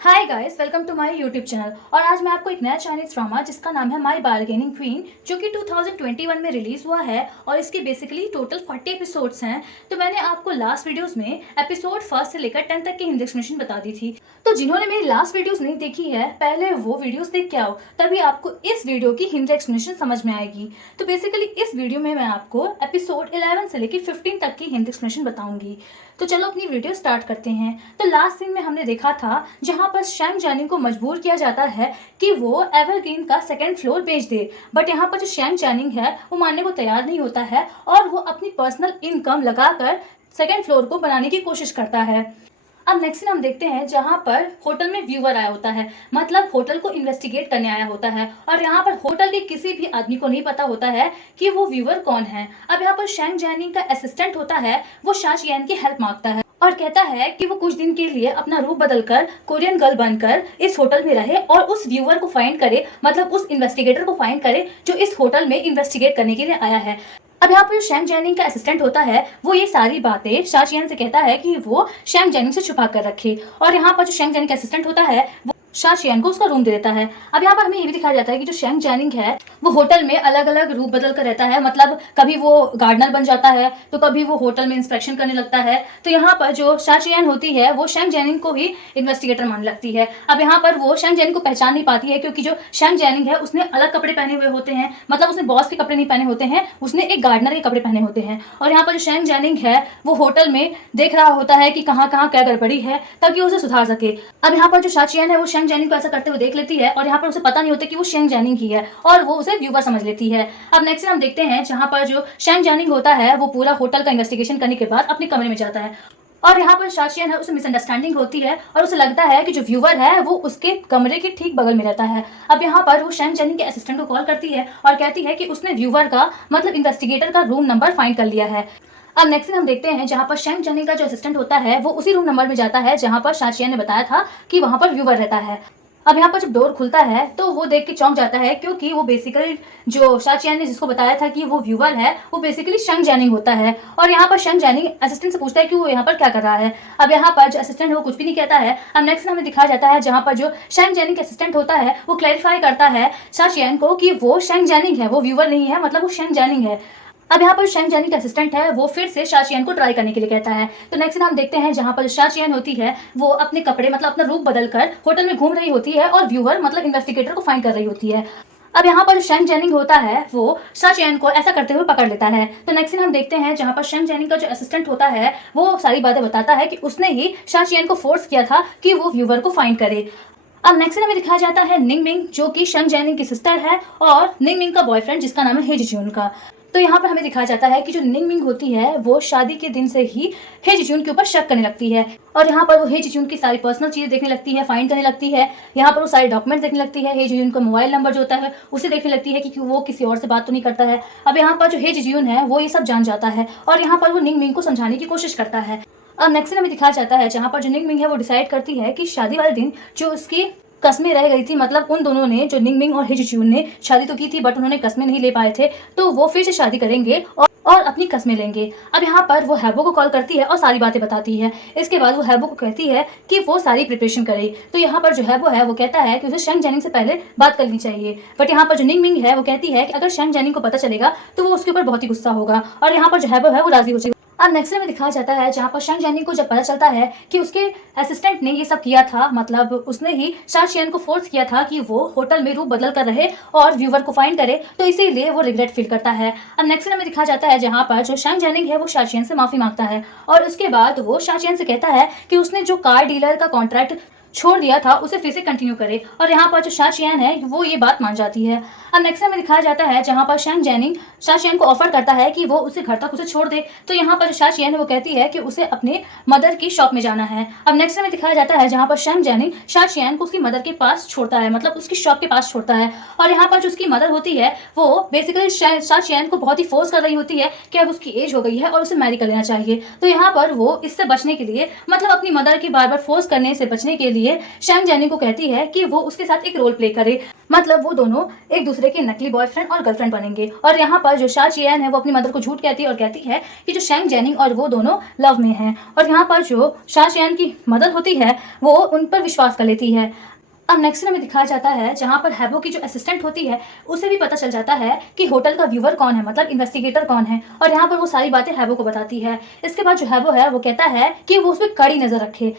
Hi guys, welcome to my YouTube channel. और आज मैं आपको एक नया चाइनीज ड्रामा जिसका नाम है माय बार्गेनिंग क्वीन, जो कि 2021 में रिलीज हुआ है और इसके बेसिकली टोटल 40 एपिसोड्स हैं। तो मैंने आपको लास्ट वीडियोस में एपिसोड 1 से लेकर 10 तक की हिंदी एक्सप्लेनेशन बता दी थी। तो जिन्होंने मेरी लास्ट वीडियोस नहीं देखी है, पहले वो वीडियोस देख के आओ, तभी आपको इस वीडियो की हिंदी एक्सप्लेनेशन समझ में आएगी। तो बेसिकली इस वीडियो में मैं आपको एपिसोड 11 से लेकर 15 तक की हिंदी एक्सप्लेनेशन बताऊंगी। तो चलो अपनी वीडियो स्टार्ट करते हैं। तो लास्ट सीन में हमने देखा था जहां पर शैंग जानिंग को मजबूर किया जाता है कि वो एवरग्रीन का सेकंड फ्लोर बेच दे, बट यहाँ पर जो शैंग जानिंग है वो मानने को तैयार नहीं होता है और वो अपनी पर्सनल इनकम लगाकर सेकंड फ्लोर को बनाने की कोशिश करता है। अब नेक्स्ट सीन हम देखते हैं जहां पर होटल में व्यूअर आया होता है, मतलब होटल को इन्वेस्टिगेट करने आया होता है और यहाँ पर होटल के किसी भी आदमी को नहीं पता होता है कि वो व्यूअर कौन है। अब यहाँ पर शैंग जानिंग का असिस्टेंट होता है, वो शा चियान की हेल्प मांगता है और कहता है कि वो कुछ दिन के लिए अपना रूप बदलकर कोरियन गर्ल बनकर इस होटल में रहे और उस व्यूअर को फाइंड करे, मतलब उस इन्वेस्टिगेटर को फाइंड करे जो इस होटल में इन्वेस्टिगेट करने के लिए आया है। अब यहाँ पर जो शैंग जैनिंग का असिस्टेंट होता है वो ये सारी बातें शा चियान से कहता है कि वो शैंग जैनिंग से छुपा कर रखे और यहाँ पर जो शैंग जैनिंग का असिस्टेंट होता है वो शा चियान को उसका रूम दे देता है। अब यहाँ पर हमें ये भी दिखाया जाता है कि जो शैंग जैनिंग है वो होटल में अलग अलग रूप बदल कर रहता है, मतलब कभी वो गार्डनर बन जाता है तो कभी वो होटल में इंस्पेक्शन करने लगता है। तो यहाँ पर जो शा चियान होती है वो शैंग जैनिंग को ही इन्वेस्टिगेटर मानने लगती है। अब यहाँ पर वो शैंग जैनिंग को पहचान नहीं पाती है क्योंकि जो शैंग जैनिंग है उसने अलग कपड़े पहने हुए होते हैं, मतलब उसने बॉस के कपड़े नहीं पहने होते हैं, उसने एक गार्डनर के कपड़े पहने होते हैं। और यहाँ पर जो शैंग जैनिंग है वो होटल में देख रहा होता है कि कहाँ कहाँ क्या गड़बड़ी है ताकि उसे सुधार सके। अब यहाँ पर जो शा चियान है वो शैंग जैनिंग को ऐसा करते हुए देख लेती है और यहाँ पर उसे पता नहीं होता कि वो शैंग जैनिंग ही है और वो उसे व्यूअर समझ लेती है। अब नेक्स्ट हम देखते हैं जहाँ पर जो शैंग जैनिंग होता है वो पूरा होटल का इन्वेस्टिगेशन करने के बाद अपने कमरे में जाता है और यहाँ पर शा चियान है उसे मिसअंडरस्टैंडिंग होती है और उसे लगता है कि जो व्यूअर है वो उसके कमरे के ठीक बगल में रहता है। अब यहाँ पर वो शैंग जैनिंग के असिस्टेंट को कॉल करती है और कहती है कि उसने व्यूअर का, मतलब इन्वेस्टिगेटर का रूम नंबर फाइंड कर लिया है। अब नेक्स्ट हम देखते हैं जहाँ पर शैंग जैनिंग का जो असिस्टेंट होता है वो उसी रूम नंबर में जाता है जहाँ पर शा चियान ने बताया था कि वहाँ पर व्यूअर रहता है। अब यहाँ पर जब डोर खुलता है तो वो देख के चौंक जाता है क्योंकि वो बेसिकली जो शा चियान ने जिसको बताया था कि वो व्यूअर है वो बेसिकली शैंग जैनिंग होता है। और यहाँ पर शैंग जैनिंग असिस्टेंट से पूछता है कि वो यहाँ पर क्या कर रहा है। अब यहाँ पर जो असिस्टेंट है वो कुछ भी नहीं कहता है। अब नेक्स्ट हमें दिखाया जाता है जहाँ पर जो शैंग जैनिंग के असिस्टेंट होता है वो क्लैरिफाई करता है शा चियान को कि वो शैंग जैनिंग है, वो व्यूअर नहीं है, मतलब वो शैंग जैनिंग है। अब यहाँ पर शैंग जैनिंग का असिस्टेंट है वो फिर से शा चियान को ट्राई करने के लिए कहता है। तो नेक्स्ट हम देखते हैं जहाँ पर शा चियान होती है वो अपने कपड़े, मतलब अपना रूप बदलकर होटल में घूम रही होती है और व्यूअर, मतलब इन्वेस्टिगेटर को फाइंड कर रही होती है। अब यहाँ पर जो शैंग जैनिंग होता है वो शा चियान को ऐसा करते हुए पकड़ लेता है। तो नेक्स्ट हम देखते हैं जहाँ पर शैंग जैनिंग का जो असिस्टेंट होता है वो सारी बातें बताता है कि उसने ही शा चियान को फोर्स किया था कि वो व्यूअर को फाइंड करे। अब नेक्स्ट हमें दिखाया जाता है निंग मिंग, जो कि शैंग जैनिंग की सिस्टर है, और निंग मिंग का बॉयफ्रेंड जिसका नाम है हे जिचून का। तो यहाँ पर हमें दिखाया जाता है कि जो निंग मिंग होती है वो शादी के दिन से ही हे जिचून के ऊपर शक करने लगती है और यहाँ पर वो हे जिचून की सारी पर्सनल चीजें देखने लगती है, फाइंड करने लगती है। यहाँ पर वो सारे डॉक्यूमेंट देखने लगती है, हे जिचून का मोबाइल नंबर जो होता है उसे देखने लगती है कि वो किसी और से बात तो नहीं करता है। अब यहाँ पर जो हे जिचून है वो ये सब जान जाता है और यहाँ पर वो निंग मिंग को समझाने की कोशिश करता है। अब नेक्स्ट हमें दिखाया जाता है जहाँ पर जो निंग मिंग है वो डिसाइड करती है कि शादी वाले दिन जो उसकी कस्में रह गई थी, मतलब उन दोनों ने, जो निंग मिंग और हे जिचून ने शादी तो की थी बट उन्होंने कस्में नहीं ले पाए थे, तो वो फिर से शादी करेंगे और अपनी कस्में लेंगे। अब यहाँ पर वो हैबो को कॉल करती है और सारी बातें बताती है। इसके बाद वो हैबो को कहती है कि वो सारी प्रिपरेशन करे। तो यहाँ पर जो हैबो है वो कहता है कि उसे शैंग जैनिंग से पहले बात कर लेनी चाहिए, बट यहाँ पर जो निंग मिंग है वो कहती है कि अगर शैंग जैनिंग को पता चलेगा तो वो उसके ऊपर बहुत ही गुस्सा होगा और यहाँ पर जो हैबो है वो राजी हो जाएगी। अब नेक्स्ट में दिखाया जाता है जहाँ पर शैंग जैनिंग को जब पता चलता है कि उसके असिस्टेंट ने ये सब किया था, मतलब उसने ही शा चियान को फोर्स किया था कि वो होटल में रूप बदल कर रहे और व्यूअर को फाइंड करे, तो इसीलिए वो रिग्रेट फील करता है। अब नेक्स्ट में दिखाया जाता है जहाँ पर जो शैंग जैनिंग है वो शा चियान से माफी मांगता है और उसके बाद वो शा चियान से कहता है कि उसने जो कार डीलर का कॉन्ट्रैक्ट छोड़ दिया था उसे फिर से कंटिन्यू करे और यहाँ पर जो शा चियान है वो ये बात मान जाती है। अब नेक्स्ट में दिखाया जाता है जहाँ पर शैंग जैनिंग शा चियान को ऑफर करता है कि वो उसे घर तक उसे छोड़ दे। तो यहाँ पर जो शा चियान है वो कहती है कि उसे अपने मदर की शॉप में जाना है। अब नेक्स्ट में दिखाया जाता है जहाँ पर शैंग जैनिंग शा चियान को उसकी मदर के पास छोड़ता है, मतलब उसकी शॉप के पास छोड़ता है और यहाँ पर जो उसकी मदर होती है वो बेसिकली शा चियान को बहुत ही फोर्स कर रही होती है कि अब उसकी एज हो गई है और उसे मैरी कर लेना चाहिए। तो यहाँ पर वो इससे बचने के लिए, मतलब अपनी मदर की बार बार फोर्स करने से बचने के लिए लिए शैंग जेनिंग को कहती है कि वो उसके साथ एक रोल प्ले करे, मतलब वो दोनों एक दूसरे के नकली बॉयफ्रेंड और गर्लफ्रेंड बनेंगे। और यहाँ पर जो शा चियन है वो अपनी मदर को झूठ कहती है और कहती है कि जो शैंग जेनिंग और वो दोनों लव में हैं। और यहाँ पर जो शा चियन की मदर होती है वो उन पर विश्वास कर लेती है। अब नेक्स्ट में दिखाया जाता है जहाँ पर हैबो की जो असिस्टेंट होती है उसे भी पता चल जाता है कि होटल का व्यूवर कौन है, मतलब इन्वेस्टिगेटर कौन है, और यहाँ पर वो सारी बातें हैबो को बताती है। इसके बाद जो हैबो है वो कहता है कि वो उस पर कड़ी नजर रखे।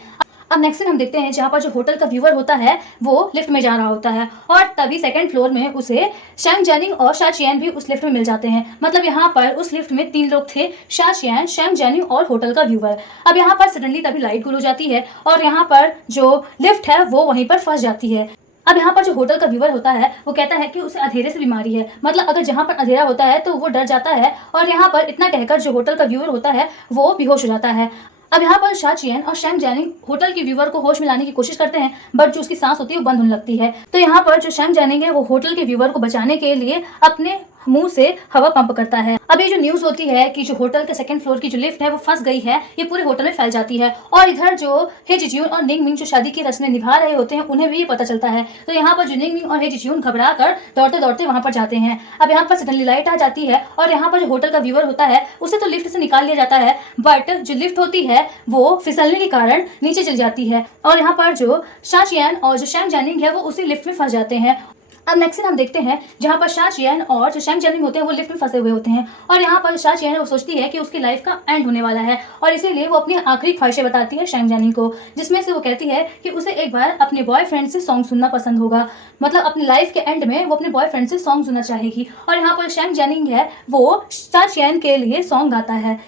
अब नेक्स्ट हम देखते हैं जहाँ पर जो होटल का व्यूवर होता है वो लिफ्ट में जा रहा होता है और तभी सेकंड फ्लोर में उसे शैंग जेनिंग और शा चियन भी उस लिफ्ट में मिल जाते हैं। मतलब यहाँ पर उस लिफ्ट में 3 लोग थे, शा चियन, शैंग जेनिंग और होटल का व्यूवर। अब यहाँ पर सडनली तभी लाइट गुल हो जाती है और यहाँ पर जो लिफ्ट है वो वहीं पर फंस जाती है। अब यहाँ पर जो होटल का व्यूवर होता है वो कहता है कि उसे अंधेरे से बीमारी है, मतलब अगर जहाँ पर अंधेरा होता है तो वो डर जाता है और यहाँ पर इतना कहकर जो होटल का व्यूवर होता है वो बेहोश हो जाता है। अब यहाँ पर शा चियन और शैंग जेनिंग होटल के व्यूवर को होश में लाने की कोशिश करते हैं, बट जो उसकी सांस होती है वो बंद होने लगती है। तो यहाँ पर जो शैंग जेनिंग है वो होटल के व्यूवर को बचाने के लिए अपने मुंह से हवा पंप करता है। अब ये जो न्यूज होती है कि जो होटल के सेकंड फ्लोर की जो लिफ्ट है वो फंस गई है, ये पूरे होटल में फैल जाती है। और इधर जो हे जिज्यून और निंग मिंग जो शादी की रस्में निभा रहे होते हैं उन्हें भी ये पता चलता है। तो यहाँ पर जो निंग मिंग और हे जिज्यून घबरा कर दौड़ते दौड़ते वहां पर जाते हैं। अब यहाँ पर सडनली लाइट आ जाती है और यहाँ पर जो होटल का व्यूवर होता है उसे तो लिफ्ट से निकाल लिया जाता है, बट जो लिफ्ट होती है वो फिसलने के कारण नीचे चली जाती है और यहाँ पर जो शा चियन और जो शैंग जेनिंग है वो उसी लिफ्ट में फंस जाते हैं। अब नेक्स्ट हम देखते हैं जहाँ पर शा चियन और जो शैंग जेनिंग होते हैं वो लिफ्ट में फंसे हुए होते हैं और यहाँ पर शा चियन वो सोचती है कि उसकी लाइफ का एंड होने वाला है और इसीलिए वो अपनी आखिरी ख्वाहिशें बताती है शैंग जेनिंग को, जिसमें से वो कहती है कि उसे एक बार अपने बॉयफ्रेंड से सॉन्ग सुनना पसंद होगा, मतलब अपनी लाइफ के एंड में वो अपने बॉयफ्रेंड से सॉन्ग सुनना चाहेगी। और यहाँ पर शैंग जेनिंग है वो शा चियन के लिए सॉन्ग गाता है।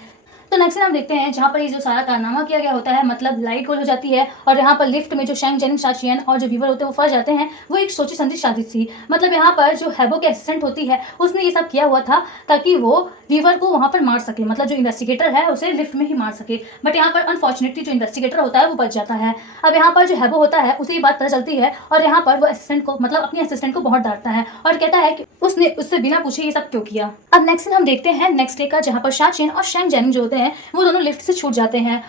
तो नेक्स्ट हम देखते हैं जहाँ पर ये जो सारा कारनामा किया गया होता है, मतलब लाइट गोल हो जाती है और यहाँ पर लिफ्ट में जो शैंग जेनिंग, शा चियन और जो व्यूवर होते हैं वो फंस जाते हैं। वो एक सोची समझी शादी थी, मतलब यहाँ पर जो हैबो के असिस्टेंट होती है उसने ये सब किया हुआ था ताकि वो व्यूवर को वहाँ पर मार सके, मतलब जो इन्वेस्टिगेटर है उसे लिफ्ट में ही मार सके। बट यहाँ पर अनफॉर्चुनेटली जो इन्वेस्टिगेटर होता है वो बच जाता है। अब यहाँ पर जो हैबो होता है उसे ये बात पता चलती है और यहाँ पर वो असिस्टेंट को, मतलब अपनी असिस्टेंट को बहुत डांटता है और कहता है कि उसने उससे बिना पूछे ये सब क्यों किया। अब नेक्स्ट हम देखते हैं नेक्स्ट डे का, जहाँ पर शा चियन और शैंग जेनिंग जो होते हैं वो दोनों लिफ्ट से छूट जाते हैं।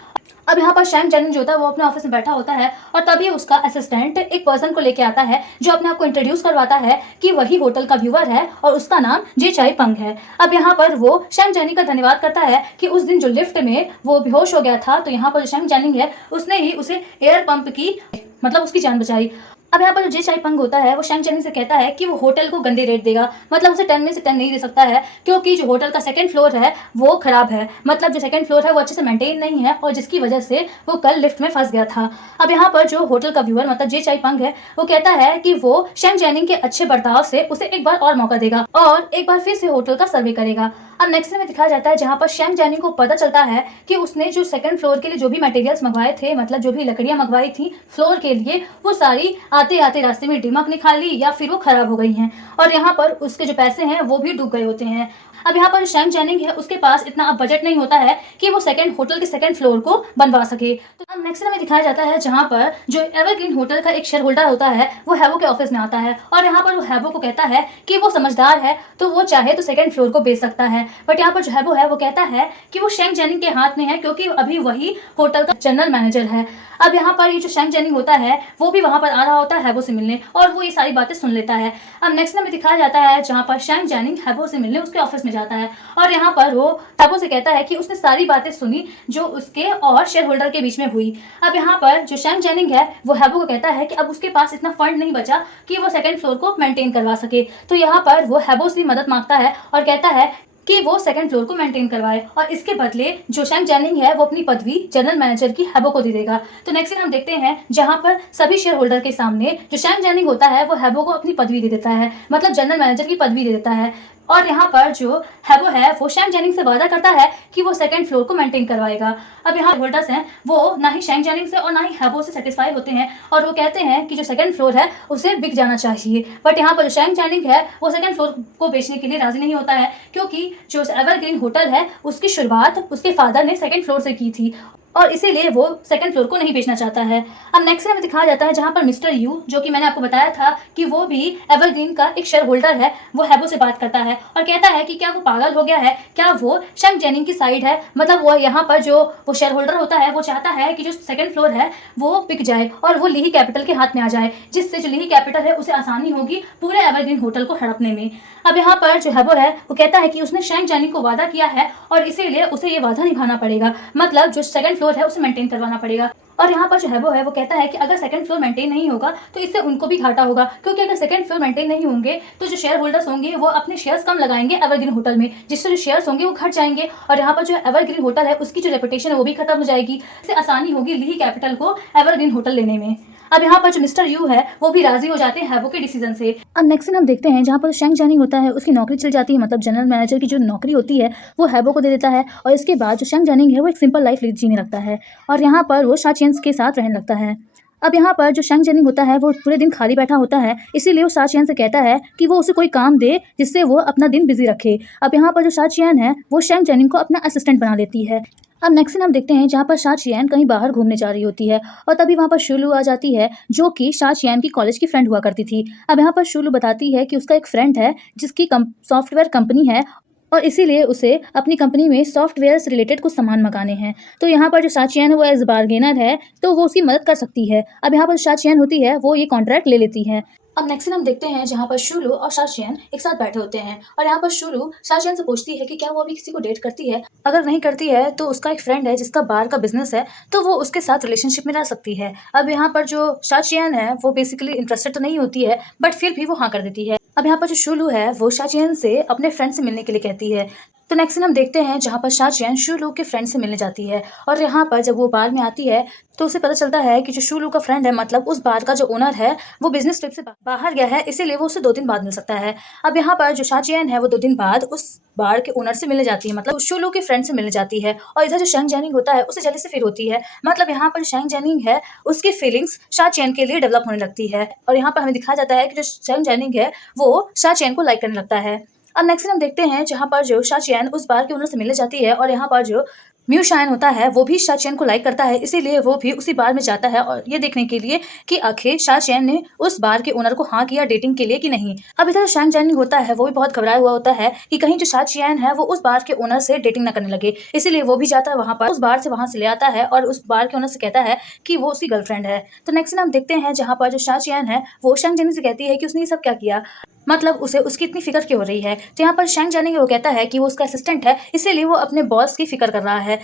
अब यहाँ पर शैंग जेनिंग जो होता है वो अपने ऑफिस में बैठा होता है और तभी उसका असिस्टेंट एक पर्सन को लेके आता है जो अपने आप को इंट्रोड्यूस करवाता है कि वही होटल का व्यूवर है और उसका नाम जे चाई पंग है। अब यहाँ पर वो शैंग जेनिंग का धन्यवाद करता है कि उस दिन जो लिफ्ट में वो बेहोश हो गया था तो यहाँ पर जो शैंग जेनिंग है उसने ही उसे एयर पंप की, मतलब उसकी जान बचाई। अब यहाँ पर जो जे चाई पंग होता है वो शैंग जेनिंग से कहता है कि वो होटल को गंदे रेट देगा, मतलब उसे 10 में से 10 नहीं दे सकता है क्योंकि जो होटल का सेकंड फ्लोर है वो खराब है, मतलब जो सेकंड फ्लोर है वो अच्छे से मेंटेन नहीं है और जिसकी वजह से वो कल लिफ्ट में फंस गया था। अब यहाँ पर जो होटल का व्यूअर, मतलब जे चाई पंग है, वो कहता है कि वो शैंग जेनिंग के अच्छे बर्ताव से उसे एक बार और मौका देगा और एक बार फिर से होटल का सर्वे करेगा। अब नेक्स्ट में दिखाया जाता है जहाँ पर शैंग जेनिंग को पता चलता है कि उसने जो सेकंड फ्लोर के लिए जो भी मटेरियल्स मंगवाए थे, मतलब जो भी लकड़ियां मंगवाई थी फ्लोर के लिए, वो सारी आते आते रास्ते में डिमक निकाल ली या फिर वो खराब हो गई हैं और यहाँ पर उसके जो पैसे हैं वो भी डूब गए होते हैं। अब यहाँ पर जो शैंग जेनिंग है उसके पास इतना अब बजट नहीं होता है कि वो होटल के सेकंड फ्लोर को बनवा सके। तो अब नेक्स्ट में दिखाया जाता है जहाँ पर जो एवरग्रीन होटल का एक शेयर होल्डर होता है वो हैबो के ऑफिस में आता है और यहाँ पर वो हैबो को कहता है कि वो समझदार है तो वो चाहे तो सेकंड फ्लोर को बेच सकता है। बट यहाँ पर जो हैबो है वो कहता है कि वो शैंग जेनिंग के हाथ में है क्योंकि अभी वही होटल का जनरल मैनेजर है। अब यहाँ पर ये जो शैंग जेनिंग होता है वो भी वहां पर आ रहा होता है हैबो से मिलने और वो ये सारी बातें सुन लेता है। अब नेक्स्ट में दिखाया जाता है जहाँ पर शैंग जेनिंग हैबो से मिलने उसके ऑफिस में जाता है और यहाँ पर वो हैबो से कहता है कि उसने सारी बातें सुनी जो उसके और शेयर होल्डर के बीच में हुई। अब यहाँ पर जो शैंग जेनिंग है वो हैबो को कहता है कि अब उसके पास इतना फंड नहीं बचा कि वो सेकंड फ्लोर को मेंटेन करवा सके। तो यहाँ पर वो हैबो से मदद मांगता है और कहता है कि वो सेकंड फ्लोर को मेंटेन करवाए और इसके बदले जो शैंग जेनिंग है वो अपनी पदवी जनरल मैनेजर की हैबो को दे देगा। तो नेक्स्ट हम देखते हैं जहां पर सभी शेयर होल्डर के सामने जो शैंग जेनिंग होता है वो हैबो को अपनी पदवी दे देता है, मतलब जनरल मैनेजर की पदवी दे देता है। और यहाँ पर जो हैबो है वो शैंग जेनिंग से वादा करता है कि वो सेकंड फ्लोर को मेंटेन करवाएगा। अब यहाँ होल्डर्स हैं वो ना ही शैंग जेनिंग से और ना ही हैबो से सेटिस्फाई होते हैं और वो कहते हैं कि जो सेकंड फ्लोर है उसे बिक जाना चाहिए। बट यहाँ पर जो शैंग जेनिंग है वो सेकंड फ्लोर को बेचने के लिए राजी नहीं होता है क्योंकि जो एवरग्रीन होटल है उसकी शुरुआत उसके फादर ने सेकंड फ्लोर से की थी और इसीलिए वो सेकंड फ्लोर को नहीं बेचना चाहता है। अब नेक्स्ट हमें दिखाया जाता है जहाँ पर मिस्टर यू, जो कि मैंने आपको बताया था कि वो भी एवरग्रीन का एक शेयर होल्डर है, वो हैबो से बात करता है और कहता है कि क्या वो पागल हो गया है, क्या वो शैंग जेनिंग की साइड है। मतलब वो यहाँ पर जो वो शेयर होल्डर होता है वो चाहता है कि जो सेकंड फ्लोर है वो बिक जाए और वो लीही कैपिटल के हाथ में आ जाए, जिससे जो लीही कैपिटल है उसे आसानी होगी पूरे एवरग्रीन होटल को हड़पने में। अब यहाँ पर जो हैबो है वो कहता है कि उसने शैंग जेनिंग को वादा किया है और इसीलिए उसे ये वादा निभाना पड़ेगा, मतलब जो सेकंड फ्लोर है उसे मेंटेन करवाना पड़ेगा। और यहाँ पर जो हैबो है वो कहता है कि अगर सेकंड फ्लोर मेंटेन नहीं होगा तो इससे उनको भी घाटा होगा, क्योंकि अगर सेकंड फ्लोर मेंटेन नहीं होंगे तो जो शेयर होल्डर्स होंगे वो अपने शेयर्स कम लगाएंगे एवरग्रीन होटल में, जिससे जो शेयर्स होंगे वो घट जाएंगे और यहाँ पर जो एवरग्रीन होटल है उसकी जो रेपुटेशन है वो भी खत्म हो जाएगी। इससे आसानी होगी लीही कैपिटल को एवरग्रीन होटल लेने में। अब यहाँ पर जो मिस्टर यू है वो भी राजी हो जाते हैं हैबो के डिसीजन से। अब नेक्स्ट सीन हम देखते हैं जहाँ पर शैंग जेनिंग होता है उसकी नौकरी चल जाती है, मतलब जनरल मैनेजर की जो नौकरी होती है वो हैबो को दे देता है और इसके बाद जो शैंग जेनिंग है वो एक सिंपल लाइफ जीने लगता है और यहाँ पर वो शाचियंस के साथ रहने लगता है। अब यहाँ पर जो शैंग जेनिंग होता है वो पूरे दिन खाली बैठा होता है, इसीलिए वो शाचियन से कहता है कि वो उसे कोई काम दे जिससे वो अपना दिन बिजी रखे। अब यहाँ पर जो शाचियन है वो शैंग जेनिंग को अपना असिस्टेंट बना लेती है। अब नेक्स्ट हम देखते हैं जहाँ पर शाचियन कहीं बाहर घूमने जा रही होती है और तभी वहाँ पर शुलू आ जाती है, जो कि शाचियन की कॉलेज की फ्रेंड हुआ करती थी। अब यहाँ पर शुलू बताती है कि उसका एक फ्रेंड है जिसकी सॉफ्टवेयर कंपनी है और इसीलिए उसे अपनी कंपनी में सॉफ्टवेयर से रिलेटेड कुछ सामान मंगाने हैं। तो यहाँ पर जो शाचियन है वो एज बार्गेनर है तो वो उसकी मदद कर सकती है। अब यहाँ पर शाचियन होती है वो ये कॉन्ट्रैक्ट ले लेती है। अब नेक्स्ट हम देखते हैं जहाँ पर शुलू और शाचियन एक साथ बैठे होते हैं और यहाँ पर शुलू शाचियन से पूछती है कि क्या वो अभी किसी को डेट करती है, अगर नहीं करती है तो उसका एक फ्रेंड है जिसका बार का बिजनेस है तो वो उसके साथ रिलेशनशिप में रह सकती है। अब यहाँ पर जो शाचियन है वो बेसिकली इंटरेस्टेड तो नहीं होती है बट फिर भी वो हाँ कर देती है। अब यहाँ पर जो शुलू है वो शाचियन से अपने फ्रेंड से मिलने के लिए कहती है। तो नेक्स्ट हम देखते हैं जहाँ पर शाचियन शुलू के फ्रेंड से मिलने जाती है और यहाँ पर जब वो बार में आती है तो उसे पता चलता है कि जो शुलू का फ्रेंड है, मतलब उस बार का जो ओनर है, वो बिजनेस ट्रिप से बाहर गया है, इसीलिए वो उसे 2 दिन बाद मिल सकता है। अब यहाँ पर जो शाचियन है वो 2 दिन बाद उस बार के ओनर से मिलने जाती है, मतलब शुलू के फ्रेंड से मिलने जाती है और इधर जो शैंग जेनिंग होता है उसे जल्दी से फील होती है, मतलब यहाँ पर शैंग जेनिंग है उसकी फीलिंग्स शाचियन के लिए डेवलप होने लगती है और यहाँ पर हमें दिखाया जाता है कि जो शैंग जेनिंग है वो शाचियन को लाइक करने लगता है। अब नेक्स्ट हम देखते हैं जहाँ पर जो शाचियन उस बार के ओनर से मिलने जाती है और यहाँ पर जो म्यू शायन होता है वो भी शाचियन को लाइक करता है, इसीलिए वो भी उसी बार में जाता है और ये देखने के लिए कि आखिर शाचियन ने उस बार के ओनर को हाँ किया डेटिंग के लिए कि नहीं। अब इधर शैंग जेनिंग होता है वो भी बहुत घबराया हुआ होता है कि कहीं जो शाचियन है वो उस बार के ओनर से डेटिंग ना करने लगे, इसीलिए वो भी जाता है वहाँ पर, उस बार से वहाँ से ले आता है और उस बार के ओनर से कहता है कि वो उसकी गर्लफ्रेंड है। तो नेक्स्ट हम देखते हैं जहाँ पर जो शाचियन है वो शैंग जेनिंग से कहती है कि उसने ये सब क्या किया, मतलब उसे उसकी इतनी फिक्र क्यों हो रही है। तो यहाँ पर शैंग जेनिंग वो कहता है कि वो उसका असिस्टेंट है, इसीलिए वो अपने बॉस की फिक्र कर रहा है।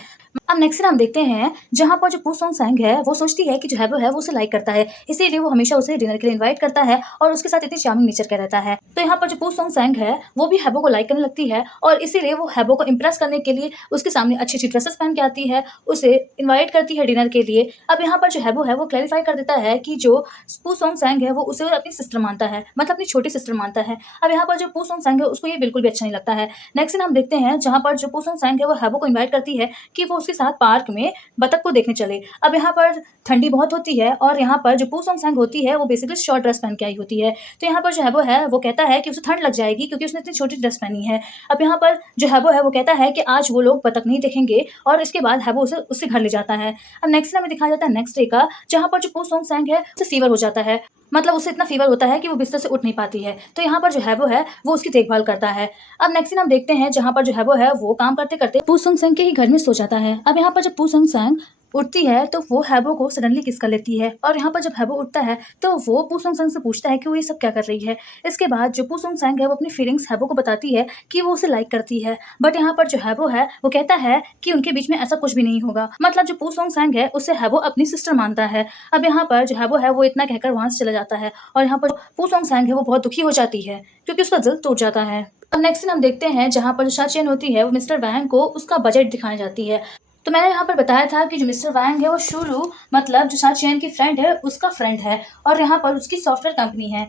अब नेक्स्ट हम देखते हैं जहाँ पर जो पू सोंग सैंग है वो सोचती है कि जो हैबो है वो उसे लाइक करता है, इसीलिए वो हमेशा उसे डिनर के लिए इनवाइट करता है और उसके साथ इतनी चार्मिंग नेचर का रहता है। तो यहाँ पर जो पू सोंग सैंग है वो भी हैबो को लाइक करने लगती है और इसीलिए वो हैबो को इम्प्रेस करने के लिए उसके सामने अच्छी अच्छी ड्रेसेस पहन के आती है, उसे इन्वाइट करती है डिनर के लिए। अब यहाँ पर जो हैबो है वो क्लैरिफाई कर देता है कि जो पू सोंग सैंग है वो उसे अपनी सिस्टर मानता है, मतलब अपनी छोटी सिस्टर मानता है। अब यहाँ पर जो पू सोंग सैंग है उसको ये बिल्कुल भी अच्छा नहीं लगता है। नेक्स्ट हम देखते हैं जहाँ पर जो पू सोंग सैंग है वो हैबो को इन्वाइट करती है कि वो उसके साथ पार्क में बतख को देखने चले। अब यहाँ पर ठंडी बहुत होती है और यहाँ पर जो पू सोंग सैंग होती है वो बेसिकली शॉर्ट ड्रेस पहन के आई होती है। तो यहाँ पर जो हैबो है वो कहता है कि उसे ठंड लग जाएगी क्योंकि उसने इतनी छोटी ड्रेस पहनी है। अब यहाँ पर जो हैबो है वो कहता है कि आज वो लोग बतख नहीं देखेंगे और इसके बाद हैबो उसे उसके घर ले जाता है। अब नेक्स्ट हमें दिखाया जाता है नेक्स्ट डे का, जहाँ पर जो पू सोंग सैंग है उसे फीवर हो जाता है, मतलब उसे इतना फीवर होता है कि वो बिस्तर से उठ नहीं पाती है। तो यहाँ पर जो हैबो है वो उसकी देखभाल करता है। अब नेक्स्ट हम देखते हैं जहाँ पर जो हैबो है वो काम करते करते पू सोंग सैंग के ही घर में सो जाता है। अब यहाँ पर जब पू सोंग सैंग उठती है तो वो हैबो को सडनली किस कर लेती है और यहाँ पर जब हैबो उठता है तो वो पू सोंग सैंग से पूछता है कि वो ये सब क्या कर रही है। इसके बाद जो पू सोंग सैंग है वो अपनी फीलिंग्स हैबो को बताती है कि वो उसे लाइक करती है, बट यहाँ पर जो हैबो है वो कहता है कि उनके बीच में ऐसा कुछ भी नहीं होगा, मतलब जो पू सोंग सैंग है उसे हैबो अपनी सिस्टर मानता है। अब यहाँ पर जो हैबो है वो इतना कहकर वहां से चला जाता है और यहाँ पर पू सोंग सैंग है वो बहुत दुखी हो जाती है क्योंकि उसका दिल टूट जाता है। अब नेक्स्ट हम देखते हैं जहाँ पर जो शाचियन होती है वो मिस्टर वैंग को उसका बजट दिखाने जाती है। तो मैंने यहाँ पर बताया था कि जो मिस्टर वैंग है वो शुरू, मतलब जो शाचियन की फ्रेंड है उसका फ्रेंड है और यहाँ पर उसकी सॉफ्टवेयर कंपनी है।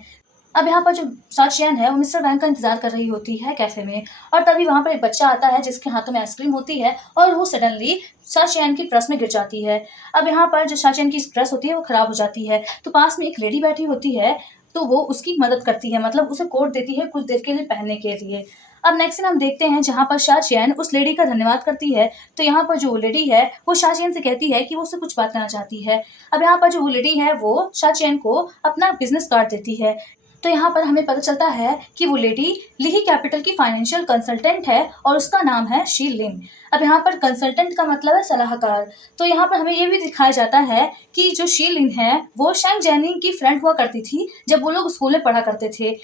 अब यहाँ पर जो शाचियन है वो मिस्टर वैंग का इंतजार कर रही होती है कैफे में और तभी वहाँ पर एक बच्चा आता है जिसके हाथों में आइसक्रीम होती है और वो सडनली शाचियन की ड्रेस में गिर जाती है। अब यहाँ पर जो शाचियन की ड्रेस होती है वो खराब हो जाती है, तो पास में एक लेडी बैठी होती है तो वो उसकी मदद करती है, मतलब उसे कोट देती है कुछ देर के लिए पहनने के लिए। अब नेक्स्ट सीन हम देखते हैं जहाँ पर शाचियन उस लेडी का धन्यवाद करती है। तो यहाँ पर जो वो लेडी है वो शाचियन से कहती है कि वो उससे कुछ बात करना चाहती है। अब यहाँ पर जो वो लेडी है वो शाचियन को अपना बिजनेस कार्ड देती है। तो यहाँ पर हमें पता चलता है कि वो लेडी लिही कैपिटल की फाइनेंशियल कंसल्टेंट है और उसका नाम है शी लिन। अब यहाँ पर कंसल्टेंट का मतलब है सलाहकार। तो यहाँ पर हमें ये भी दिखाया जाता है कि जो शी लिन है वो शैंग जेनिंग की फ्रेंड हुआ करती थी जब वो लोग स्कूल में पढ़ा करते थे।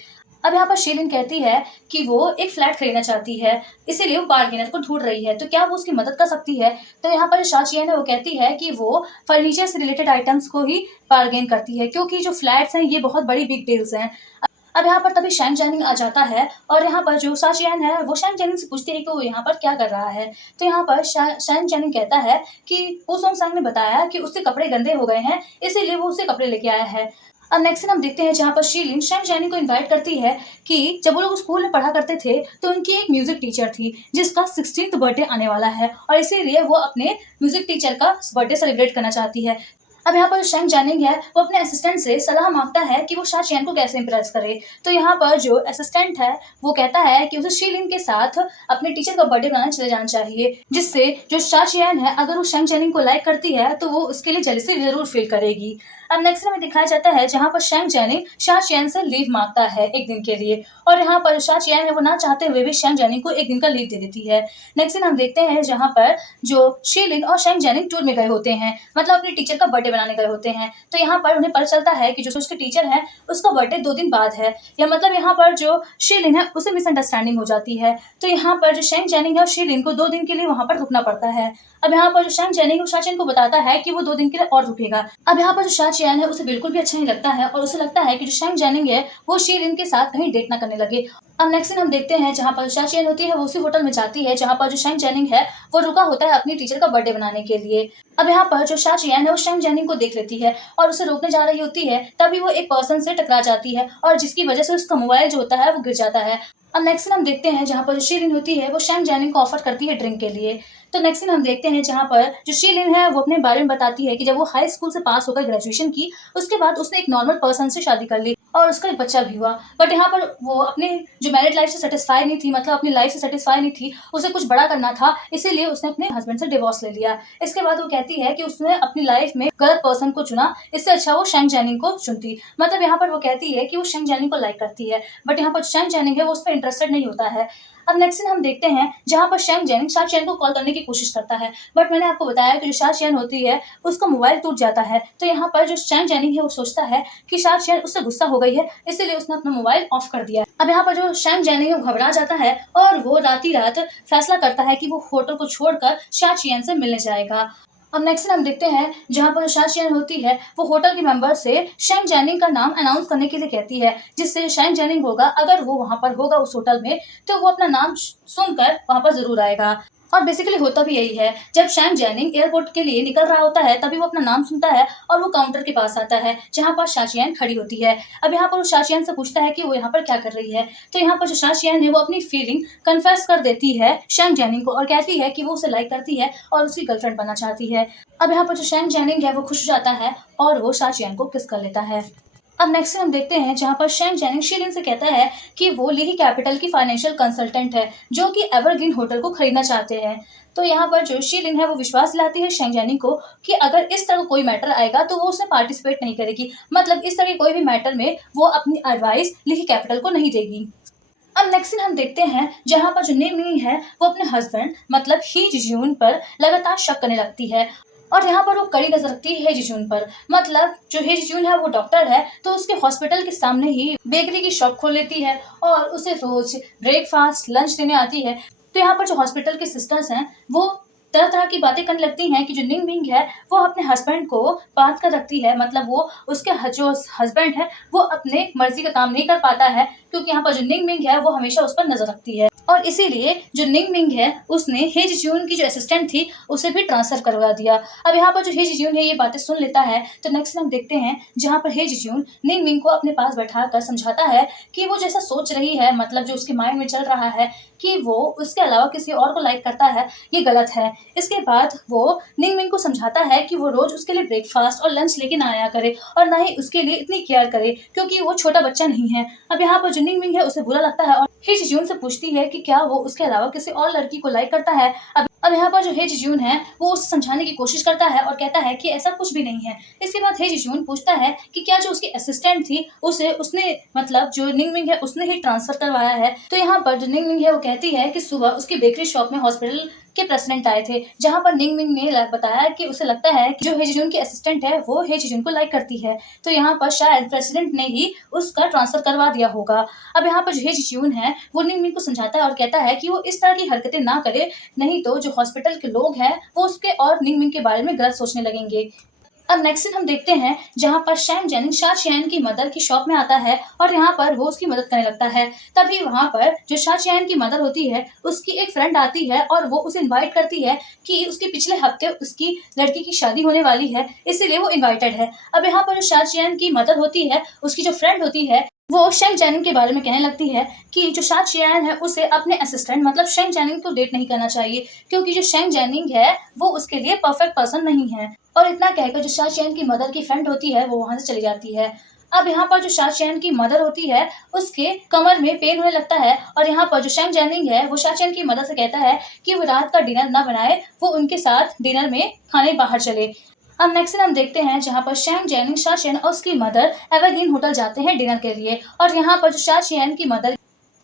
अब यहाँ पर शीलिन कहती है कि वो एक फ्लैट खरीदना चाहती है, इसीलिए वो बार्गेनर को ढूंढ रही है। तो क्या वो उसकी मदद कर सकती है? तो यहाँ पर जो शाचियन है वो कहती है कि वो फर्नीचर से रिलेटेड आइटम्स को ही बार्गेन करती है, क्योंकि जो फ्लैट्स हैं ये बहुत बड़ी बिग डील्स हैं। अब यहाँ पर तभी शैंग जेनिंग आ जाता है और यहाँ पर जो शाचियन है वो शैंग जेनिंग से पूछती है कि वो यहाँ पर क्या कर रहा है। तो यहाँ पर शैंग जेनिंग कहता है कि वो सोंग ने बताया कि उसके कपड़े गंदे हो गए हैं, इसीलिए वो उससे कपड़े लेके आया है। अब नेक्स्ट सीन हम देखते हैं जहाँ पर शीलिन शैंग जेनिंग को इनवाइट करती है कि जब वो लोग स्कूल में पढ़ा करते थे तो उनकी एक म्यूजिक टीचर थी जिसका 16th बर्थडे आने वाला है और इसीलिए वो अपने म्यूजिक टीचर का बर्थडे सेलिब्रेट करना चाहती है। अब यहाँ पर शैंग जेनिंग है वो अपने असिस्टेंट से सलाह मांगता है कि वो शाचियन को कैसे इम्प्रेस करे। तो यहाँ पर जो असिस्टेंट है वो कहता है कि उसे शीलिन के साथ अपने टीचर का बर्थडे मनाने चले जाना चाहिए, जिससे जो शाचियन है अगर वो शैंग जेनिंग को लाइक करती है तो वो उसके लिए जेलसी जरूर फील करेगी। अब नेक्स्ट में दिखाया जाता है जहाँ पर शैंग जेनिंग शाचियन से लीव मांगता है एक दिन के लिए और यहाँ पर शाचियन है वो ना चाहते हुए भी शैंग जेनिंग को एक दिन का लीव दे देती है। नेक्स्ट दिन हम देखते हैं जहाँ पर जो शीलिन और शैंग जेनिंग टूर में गए होते हैं, मतलब अपने टीचर का बर्थडे बनाने गए होते हैं। तो यहाँ पर उन्हें पता चलता है कि जो उसके टीचर है उसका बर्थडे 2 दिन बाद है, या मतलब यहाँ पर जो शीलिन है उसे मिसअंडरस्टैंडिंग हो जाती है। तो यहाँ पर जो शैंग जेनिंग है और शीलिन को 2 दिन के लिए वहां पर रुकना पड़ता है। अब यहाँ पर जो शैंग जेनिंग शाचियन को बताता है कि वो 2 दिन के लिए और रुकेगा। अब यहाँ पर जो शाचियन है उसे बिल्कुल भी अच्छा नहीं लगता है और उसे लगता है कि जो शैंग जेनिंग है वो शीलिन के साथ कहीं डेट ना करने लगे। अब नेक्स्ट दिन हम देखते हैं जहाँ पर शाचियन होती है वो उसी होटल में जाती है जहाँ पर जो शैंग जेनिंग है वो रुका होता है अपनी टीचर का बर्थडे बनाने के लिए। अब यहाँ पर जो शाचियन है वो शैंग जेनिंग को देख लेती है और उसे रोकने जा रही होती है, तभी वो एक पर्सन से टकरा जाती है और जिसकी वजह से उसका मोबाइल जो होता है वो गिर जाता है। अब नेक्स्ट दिन हम देखते हैं जहाँ पर जो शीलिन होती है वो शैंग जेनिंग को ऑफर करती है ड्रिंक के लिए। तो नेक्स्ट दिन हम देखते हैं जहाँ पर जो शीलिन है वो अपने बारे में बताती है कि जब वो हाई स्कूल से पास होकर ग्रेजुएशन की उसके बाद उसने एक नॉर्मल पर्सन से शादी कर ली और उसका एक बच्चा भी हुआ। बट यहाँ पर वो अपने जो मैरिड लाइफ से सेटिस्फाई नहीं थी, मतलब अपनी लाइफ से सेटिस्फाई नहीं थी, उसे कुछ बड़ा करना था, इसीलिए उसने अपने हस्बैंड से डिवोर्स ले लिया। इसके बाद वो कहती है कि उसने अपनी लाइफ में गलत पर्सन को चुना, इससे अच्छा वो शैंग जेनिंग को चुनती। मतलब यहाँ पर वो कहती है कि वो शैंग जेनिंग को लाइक करती है, बट यहाँ पर शैंग जेनिंग है वो उस पर इंटरेस्टेड नहीं होता है। अब नेक्स्ट दिन हम देखते हैं जहाँ पर शैंग जेनिंग शाचियन को कॉल करने की कोशिश करता है, बट मैंने आपको बताया कि जो शाचियन होती है उसका मोबाइल टूट जाता है। तो यहाँ पर जो शैंग जेनिंग है वो सोचता है कि शाचियन उससे गुस्सा हो गई है, इसीलिए उसने अपना मोबाइल ऑफ कर दिया है। अब यहाँ पर जो शैंग जेनिंग है घबरा जाता है और वो रात फैसला करता है कि वो होटल को छोड़कर शाचियन से मिलने जाएगा। अब नेक्स्ट हम देखते हैं जहाँ पर शाचियन होती है वो होटल के मेंबर से शैंग जेनिंग का नाम अनाउंस करने के लिए कहती है, जिससे शैंग जेनिंग होगा अगर वो वहां पर होगा उस होटल में तो वो अपना नाम सुनकर वहां पर जरूर आएगा। और बेसिकली होता भी यही है, जब शैंग जेनिंग एयरपोर्ट के लिए निकल रहा होता है तभी वो अपना नाम सुनता है और वो काउंटर के पास आता है जहाँ पर शाचियन खड़ी होती है। अब यहाँ पर वो शाचियन से पूछता है कि वो यहाँ पर क्या कर रही है। तो यहाँ पर जो शाचियन है वो अपनी फीलिंग कन्फेस कर देती है शैंग जेनिंग को और कहती है कि वो उसे लाइक करती है और उसकी गर्लफ्रेंड बनना चाहती है। अब यहाँ पर जो शैंग जेनिंग है वो खुश हो जाता है और वो शाचियन को किस कर लेता है। अब नेक्स्ट हम देखते हैं जहाँ पर शैंग जेनिंग शीलिन से कहता है कि वो लिही कैपिटल की फाइनेंशियल कंसल्टेंट है जो कि एवरग्रीन होटल को खरीदना चाहते हैं। तो यहाँ पर जो शीलिन है वो विश्वास दिलाती है शैंग जेनिंग को कि अगर इस तरह का कोई मैटर आएगा तो वो उसमें पार्टिसिपेट नहीं करेगी, मतलब इस तरह के कोई भी मैटर में वो अपनी एडवाइस लिही कैपिटल को नहीं देगी। अब नेक्स्ट दिन हम देखते हैं जहाँ पर जो नेमी है वो अपने हस्बैंड मतलब ही जिजून पर लगातार शक करने लगती है और यहाँ पर वो कड़ी नजर रखती है जिजून पर। मतलब जो हे जिजून है वो डॉक्टर है तो उसके हॉस्पिटल के सामने ही बेकरी की शॉप खोल लेती है और उसे रोज ब्रेकफास्ट लंच देने आती है। तो यहाँ पर जो हॉस्पिटल के सिस्टर्स हैं वो तरह तरह की बातें करने लगती हैं कि जो निंग मिंग है वो अपने हस्बैंड को बांध कर रखती है, मतलब वो उसके जो हस्बैंड है वो अपने मर्जी का काम नहीं कर पाता है क्योंकि यहाँ पर जो निंग मिंग है वो हमेशा उस पर नजर रखती है और इसीलिए जो निंग मिंग है उसने हे जिजून की जो असिस्टेंट थी उसे भी ट्रांसफर करवा दिया। अब यहाँ पर जो हे जिजून है ये बातें सुन लेता है। तो नेक्स्ट हम देखते हैं जहाँ पर हे जिजून निंग मिंग को अपने पास बैठा कर समझाता है कि वो जैसा सोच रही है, मतलब जो उसके माइंड में चल रहा है कि वो उसके अलावा किसी और को लाइक करता है, ये गलत है। इसके बाद वो निंगमिंग को समझाता है कि वो रोज उसके लिए ब्रेकफास्ट और लंच लेके ना आया करे और ना ही उसके लिए इतनी केयर करे, क्योंकि वो छोटा बच्चा नहीं है। अब यहाँ पर जो निंगमिंग है उसे बुरा लगता है और हे जीजून से पूछती है कि क्या वो उसके अलावा किसी और लड़की को लाइक करता है। अब यहाँ पर जो हे जीजून है वो उसे समझाने की कोशिश करता है और कहता है कि ऐसा कुछ भी नहीं है। इसके बाद हे जीजून पूछता है कि क्या जो उसकी असिस्टेंट थी उसे उसने मतलब जो निंगमिंग है उसने ही ट्रांसफर करवाया है। तो यहाँ पर जो निंगमिंग है वो कहती है कि सुबह उसकी बेकरी शॉप में हॉस्पिटल के प्रेसिडेंट आए थे, जहाँ पर निंगमिंग ने बताया कि उसे लगता है कि जो हे जीजून की असिस्टेंट है वो हे जीजून को लाइक करती है। तो यहाँ पर शायद प्रेसिडेंट ने ही उसका ट्रांसफर करवा दिया होगा। अब यहाँ पर जो हे जीजून है वो निंगमिंग को समझाता है और कहता है कि वो इस तरह की हरकतें ना करे, नहीं तो जो हॉस्पिटल के लोग हैं वो उसके और निंगमिंग के बारे में गलत सोचने लगेंगे। अब नेक्स्ट सीन हम देखते हैं जहाँ पर शैंग जेनिंग शा चियान की मदर की शॉप में आता है और यहाँ पर वो उसकी मदद करने लगता है। तभी वहाँ पर जो शा चियान की मदर होती है उसकी एक फ्रेंड आती है और वो उसे इनवाइट करती है कि उसके पिछले हफ्ते उसकी लड़की की शादी होने वाली है, इसीलिए वो इनवाइटेड है। अब यहाँ पर जो शा चियान की मदर होती है उसकी जो फ्रेंड होती है वो शेंग जैनिंग के बारे में कहने लगती है कि जो शा चियान है उसे अपने असिस्टेंट मतलब शेंग जैनिंग को डेट नहीं करना चाहिए, क्योंकि जो शेंग जैनिंग है वो उसके लिए परफेक्ट पर्सन नहीं है। और इतना कहकर जो शा चियान की मदर की फ्रेंड होती है वो वहां से चली जाती है। अब यहाँ पर जो शा चियान की मदर होती है उसके कमर में पेन होने लगता है और यहाँ पर जो शेंग जैनिंग है वो शा चियान की मदर से कहता है कि वो रात का डिनर ना बनाए, वो उनके साथ डिनर में खाने बाहर चले। अब नेक्स्ट हम देखते हैं जहाँ पर शेंग जेनिंग शा चियान और उसकी मदर एवरग्रीन होटल जाते हैं डिनर के लिए और यहाँ पर जो शा चियान की मदर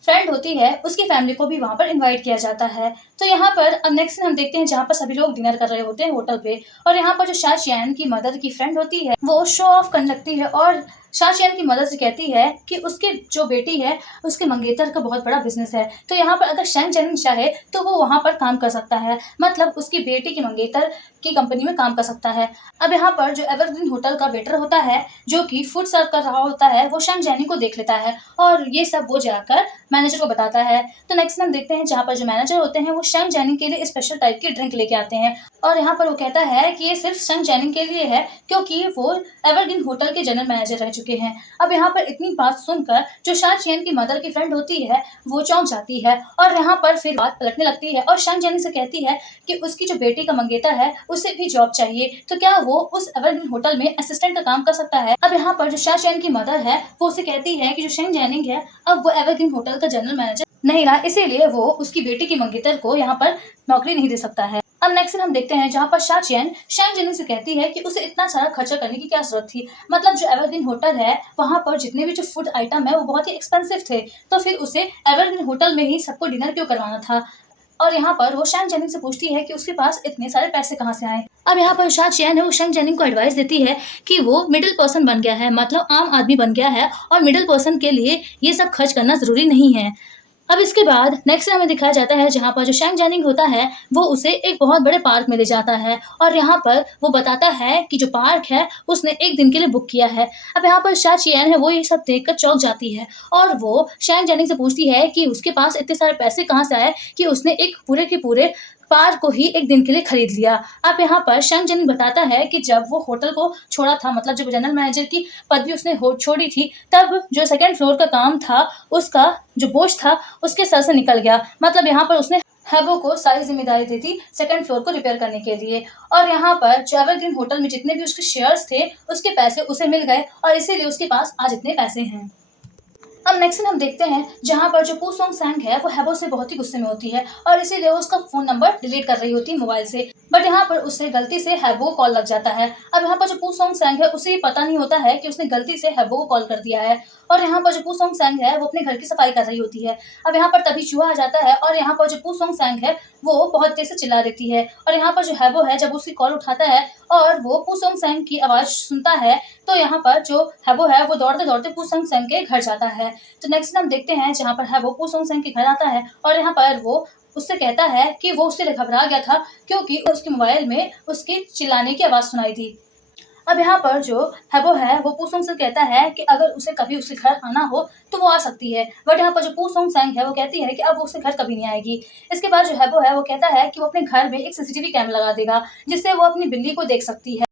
फ्रेंड होती है उसकी फैमिली को भी वहाँ पर इनवाइट किया जाता है। तो यहाँ पर अब नेक्स्ट हम देखते हैं जहाँ पर सभी लोग डिनर कर रहे होते हैं होटल पे और यहाँ पर जो शा चियान की मदर की फ्रेंड होती है वो शो ऑफ करने लगती है और शा चियान की मदर से कहती है कि उसकी जो बेटी है उसके मंगेतर का बहुत बड़ा बिजनेस है, तो यहाँ पर अगर शेंग जेनिंग चाहे तो वो वहाँ पर काम कर सकता है, मतलब उसकी बेटी के मंगेतर की कंपनी में काम कर सकता है। अब यहाँ पर जो एवरग्रीन होटल का वेटर होता है जो कि फूड सर्व कर रहा होता है वो शेंग जेनिंग को देख लेता है और ये सब वो जाकर मैनेजर को बताता है। तो नेक्स्ट हम देखते हैं जहाँ पर जो मैनेजर होते हैं वो शेंग जेनिंग के लिए स्पेशल टाइप की ड्रिंक लेके आते हैं और यहाँ पर वो कहता है कि ये सिर्फ शेंग जेनिंग के लिए है क्योंकि वो एवरग्रीन होटल के जनरल मैनेजर रह चुके हैं। अब यहाँ पर इतनी बात सुनकर जो शा चियान की मदर की फ्रेंड होती है वो चौंक जाती है और यहाँ पर फिर बात पलटने लगती है और शेंग जेनिंग से कहती है कि उसकी जो बेटी का मंगेतर है उसे भी जॉब चाहिए, तो क्या वो उस एवरग्रीन होटल में असिस्टेंट का काम कर सकता है। अब यहाँ पर जो शा चियान की मदर है वो उसे कहती है कि जो शेंग जेनिंग है अब वो एवरग्रीन होटल का जनरल मैनेजर नहीं रहा, इसीलिए वो उसकी बेटी की मंगेतर को यहाँ पर नौकरी नहीं दे सकता है। अब नेक्स्ट हम देखते हैं जहाँ पर शा चियान शेंग जेनिंग से कहती है कि उसे इतना सारा खर्चा करने की क्या जरूरत थी, मतलब जो एवरग्रीन होटल है वहाँ पर जितने भी जो फूड आइटम है वो बहुत ही एक्सपेंसिव थे, तो फिर उसे एवरग्रीन होटल में ही सबको डिनर क्यों करवाना था। और यहाँ पर वो शेंग जेनिंग से पूछती है कि उसके पास इतने सारे पैसे कहाँ से आए। अब यहाँ पर शा चियान है वो शेंग जेनिंग को एडवाइस देती है कि वो मिडिल पर्सन बन गया है, मतलब आम आदमी बन गया है और मिडिल पर्सन के लिए ये सब खर्च करना जरूरी नहीं है। अब इसके बाद नेक्स्ट हमें दिखाया जाता है जहाँ पर जो शेंग जेनिंग होता है वो उसे एक बहुत बड़े पार्क में ले जाता है और यहाँ पर वो बताता है कि जो पार्क है उसने एक दिन के लिए बुक किया है। अब यहाँ पर शा चियान है वो ये सब देखकर चौंक जाती है और वो शेंग जेनिंग से पूछती है कि उसके पास इतने सारे पैसे कहाँ से आए कि उसने एक पूरे के पूरे पार्क को ही एक दिन के लिए खरीद लिया। अब यहाँ पर शेंग जेनिंग बताता है कि जब वो होटल को छोड़ा था, मतलब जब जनरल मैनेजर की पदवी उसने छोड़ी थी, तब जो सेकंड फ्लोर का काम था उसका जो बोझ था उसके सर से निकल गया, मतलब यहाँ पर उसने हैबो को सारी जिम्मेदारी दी थी सेकंड फ्लोर को रिपेयर करने के लिए। और यहाँ पर जो एवरग्रीन होटल में जितने भी उसके शेयर्स थे उसके पैसे उसे मिल गए और इसीलिए उसके पास आज इतने पैसे हैं। अब नेक्स्ट हम देखते हैं जहाँ पर जो पू सोंग सैंग है वो हैबो से बहुत ही गुस्से में होती है और इसीलिए वो उसका फोन नंबर डिलीट कर रही होती है मोबाइल से, बट यहाँ पर उससे गलती से हैबो कॉल लग जाता है। अब यहाँ पर जो पू सोंग सैंग है उसे पता नहीं होता है कि उसने गलती से हैबो को कॉल कर दिया है और यहाँ पर जो पू सोंग सैंग है वो अपने घर की सफाई कर रही होती है। अब यहाँ पर तभी चूहा आ जाता है और यहाँ पर जो पू सोंग सैंग है वो बहुत तेज से चिल्ला देती है और यहाँ पर जो हैबो है जब उसकी कॉल उठाता है और वो पू सोंग सैंग की आवाज सुनता है तो यहाँ पर जो हैबो है वो दौड़ते दौड़ते पू सोंग सैंग के घर जाता है। तो नेक्स्ट हम देखते हैं जहाँ पर हैबो पू सोंग सैंग के घर आता है और यहाँ पर वो उससे कहता है कि वो उससे घबरा गया था क्योंकि उसके मोबाइल में उसके चिल्लाने की आवाज सुनाई थी। अब यहाँ पर जो हैबो है वो पू सोंग से कहता है कि अगर उसे कभी उसके घर आना हो तो वो आ सकती है, बट यहाँ पर जो पू सोंग सैंग है वो कहती है कि अब वो उसके घर कभी नहीं आएगी। इसके बाद जो हैबो है वो कहता है कि वो अपने घर में एक सीसीटीवी कैमरा लगा देगा जिससे वो अपनी बिल्ली को देख सकती है।